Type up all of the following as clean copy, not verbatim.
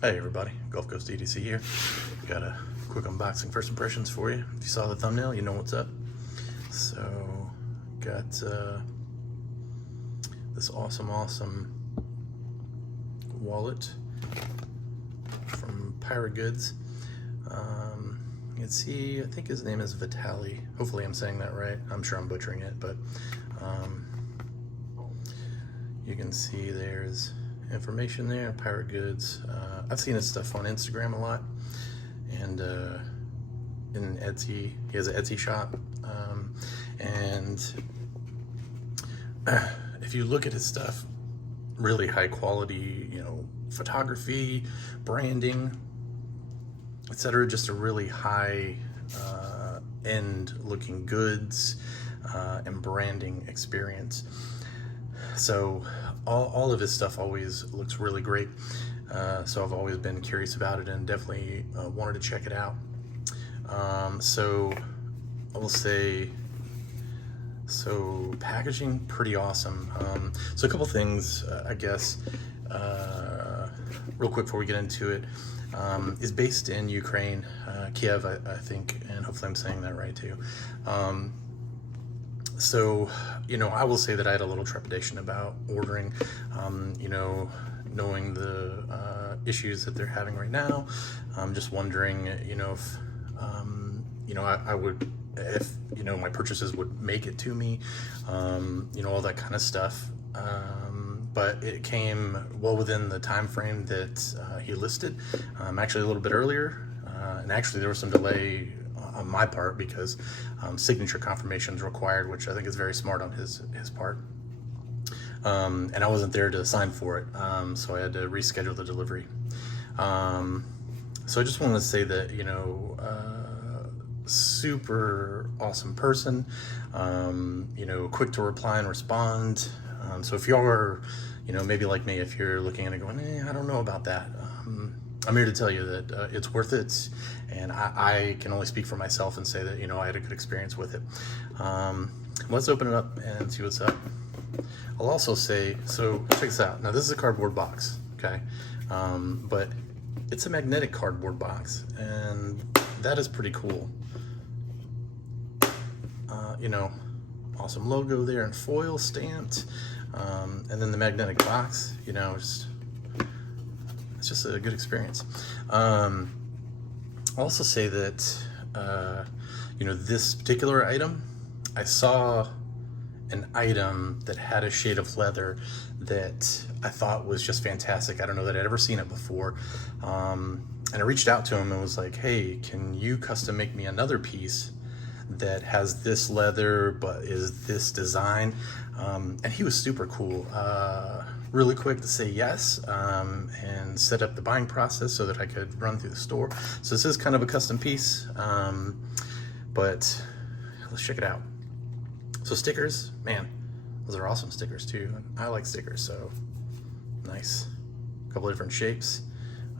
Hey everybody, Gulf Coast EDC here. Got a quick unboxing first impressions for you. If you saw the thumbnail, you know what's up. So, got this awesome wallet from Pirategoods. You can see, I think his name is Vitaly. Hopefully I'm saying that right. I'm sure I'm butchering it, but you can see there's information there. Pirategoods. I've seen his stuff on Instagram a lot, and in Etsy. He has an Etsy shop, and if you look at his stuff, really high quality, photography, branding, etc. Just a really high end looking goods and branding experience. So all of his stuff always looks really great. So I've always been curious about it and definitely wanted to check it out. So I will say, so packaging, pretty awesome. So a couple things, I guess, real quick before we get into it, is based in Ukraine, Kiev, I think, and hopefully I'm saying that right too. So, I will say that I had a little trepidation about ordering, knowing the issues that they're having right now. I'm just wondering, if, I would, if, my purchases would make it to me, all that kind of stuff. But it came well within the time frame that he listed, actually a little bit earlier, and actually there was some delay on my part because signature confirmation is required, which I think is very smart on his part. And I wasn't there to sign for it, so I had to reschedule the delivery. So I just wanted to say that, super awesome person, quick to reply and respond. So if y'all are, maybe like me, if you're looking at it going, I don't know about that, I'm here to tell you that it's worth it, and I can only speak for myself and say that, I had a good experience with it. Let's open it up and see what's up. I'll also say, so check this out. Now this is a cardboard box, okay? But it's a magnetic cardboard box, and that is pretty cool. Awesome logo there in foil stamped, and then the magnetic box, it's just a good experience. I'll also say that, this particular item, I saw an item that had a shade of leather that I thought was just fantastic. I don't know that I'd ever seen it before. And I reached out to him and was like, hey, can you custom make me another piece that has this leather but is this design? And he was super cool, really quick to say yes, and set up the buying process so that I could run through the store. So this is kind of a custom piece, but let's check it out. So stickers, man, those are awesome stickers too. I like stickers, so nice. A couple of different shapes.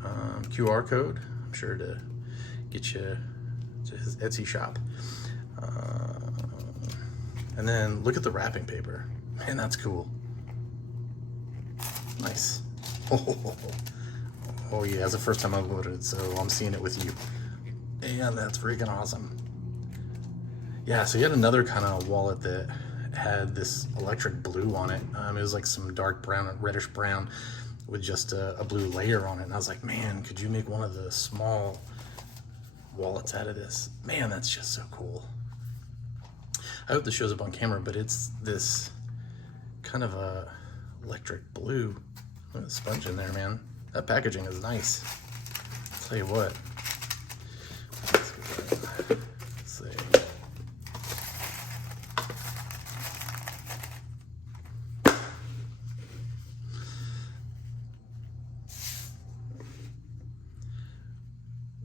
QR code, I'm sure to get you to his Etsy shop. And then look at the wrapping paper. Man, that's cool. Nice. Oh yeah, it's the first time I've loaded it, so I'm seeing it with you. And that's freaking awesome. Yeah, so you had another kind of wallet that had this electric blue on it. It was like some dark brown, reddish brown, with just a blue layer on it. And I was like, man, could you make one of the small wallets out of this? Man, that's just so cool. I hope this shows up on camera, but it's this kind of a electric blue. Look at the sponge in there, man. That packaging is nice. I'll tell you what. Let's see.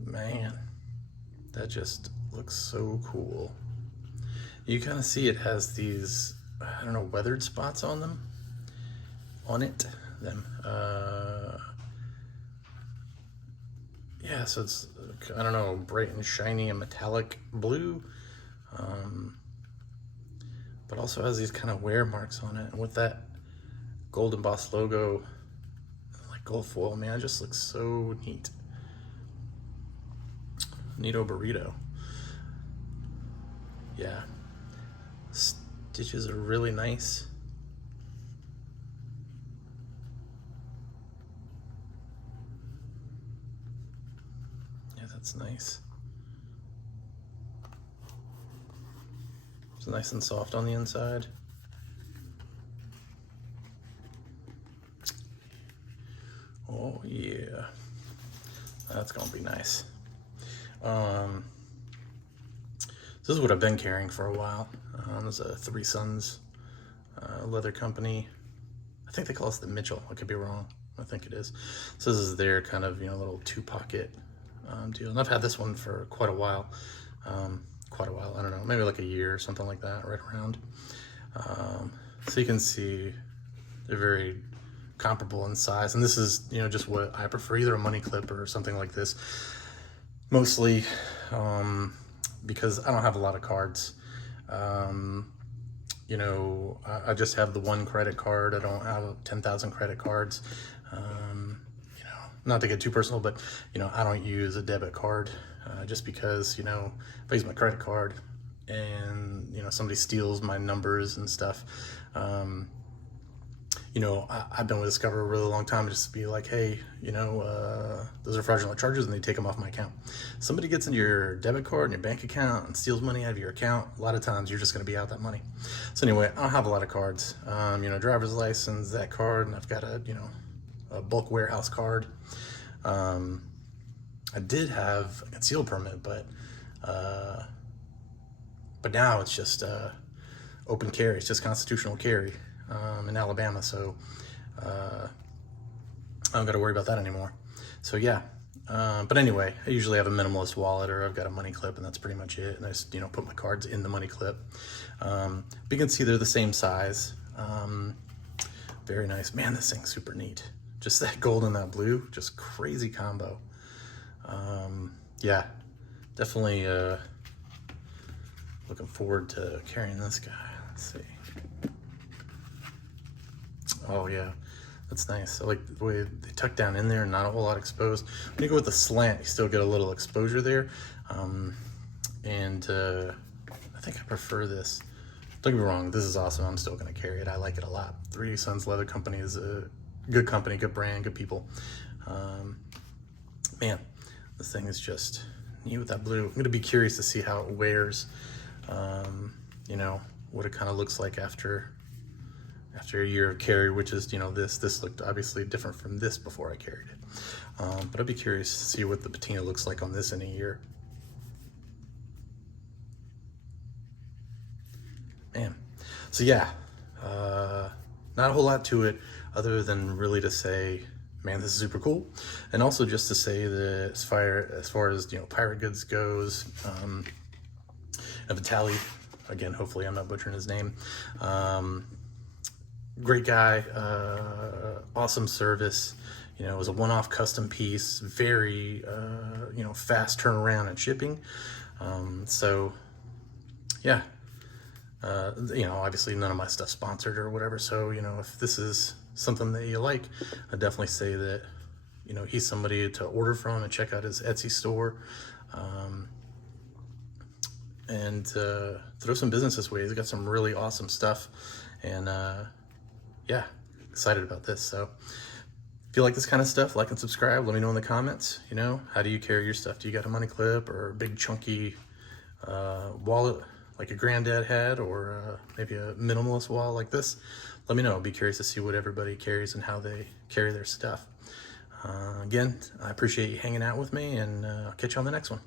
Man, that just looks so cool. You kind of see it has these, I don't know, weathered spots on them, yeah, so it's, I don't know, bright and shiny and metallic blue, but also has these kind of wear marks on it. And with that gold embossed logo, like gold foil, man, it just looks so neat. Neato burrito. Yeah. Stitches are really nice. Yeah, that's nice. It's nice and soft on the inside. Oh yeah, that's gonna be nice. This is what I've been carrying for a while. There's a Three Sons leather company. I think they call us the Mitchell. I could be wrong. I think it is. So this is their kind of, little 2-pocket deal. And I've had this one for quite a while. I don't know, maybe like a year or something like that, right around. So you can see they're very comparable in size. And this is, just what I prefer, either a money clip or something like this. Mostly because I don't have a lot of cards. I just have the one credit card. I don't have 10,000 credit cards. Not to get too personal, but I don't use a debit card just because if I use my credit card and somebody steals my numbers and stuff, I've been with Discover a really long time, just to be like, hey, those are fraudulent charges, and they take them off my account. Somebody gets into your debit card and your bank account and steals money out of your account, a lot of times you're just going to be out that money. So anyway, I don't have a lot of cards. Driver's license, that card, and I've got a bulk warehouse card. I did have a concealed permit, but now it's just open carry. It's just constitutional carry in Alabama, so I don't got to worry about that anymore. So yeah, but anyway, I usually have a minimalist wallet, or I've got a money clip, and that's pretty much it. And I just put my cards in the money clip. But you can see they're the same size. Very nice, man. This thing's super neat. Just that gold and that blue, just crazy combo. Yeah, definitely looking forward to carrying this guy. Let's see. Oh yeah, that's nice. I like the way they tuck down in there and not a whole lot exposed. When you go with the slant, you still get a little exposure there. I think I prefer this. Don't get me wrong, this is awesome. I'm still gonna carry it. I like it a lot. Three Sons Leather Company is a good company, good brand, good people. Man, this thing is just neat with that blue. I'm gonna be curious to see how it wears. What it kind of looks like after a year of carry, which is, this looked obviously different from this before I carried it. But I'd be curious to see what the patina looks like on this in a year. Man, so yeah, not a whole lot to it other than really to say, man, this is super cool. And also just to say that as far as Pirategoods goes, Vitaly, again, hopefully I'm not butchering his name. Great guy, awesome service. It was a one-off custom piece, very, fast turnaround and shipping. So yeah, obviously none of my stuff sponsored or whatever. So, if this is something that you like, I'd definitely say that, he's somebody to order from and check out his Etsy store. And throw some business this way. He's got some really awesome stuff, and yeah, excited about this. So if you like this kind of stuff, like and subscribe. Let me know in the comments, how do you carry your stuff? Do you got a money clip or a big chunky wallet like your granddad had, or maybe a minimalist wallet like this? Let me know. I'll be curious to see what everybody carries and how they carry their stuff. Again, I appreciate you hanging out with me, and I'll catch you on the next one.